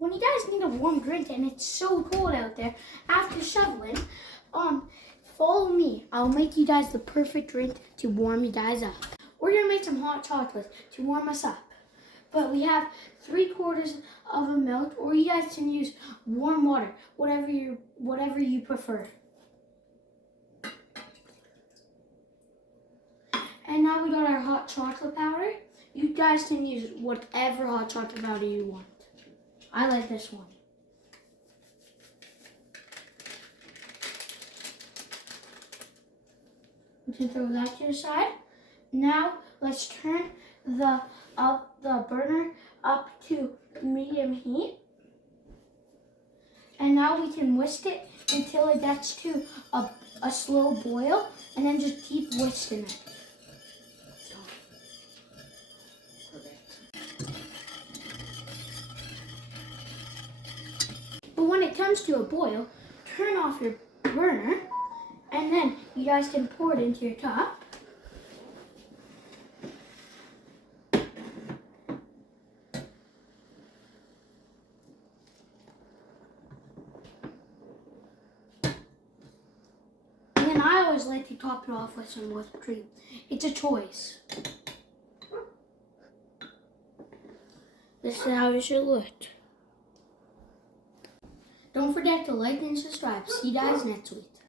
when you guys need a warm drink and it's so cold out there after shoveling, follow me. I'll make you guys the perfect drink to warm you guys up. We're gonna make some hot chocolate to warm us up. But we have 3/4 of a milk, or you guys can use warm water, whatever you prefer. And now we got our hot chocolate powder. You guys can use whatever hot chocolate powder you want. I like this one. You can throw that to the side. Now let's turn the burner up to medium heat. And now we can whisk it until it gets to a slow boil, and then just keep whisking it. But when it comes to a boil, turn off your burner, and then you guys can pour it into your cup. And then I always like to top it off with some whipped cream. It's a choice. This is how it should look. Don't forget to like and subscribe. See you guys next week.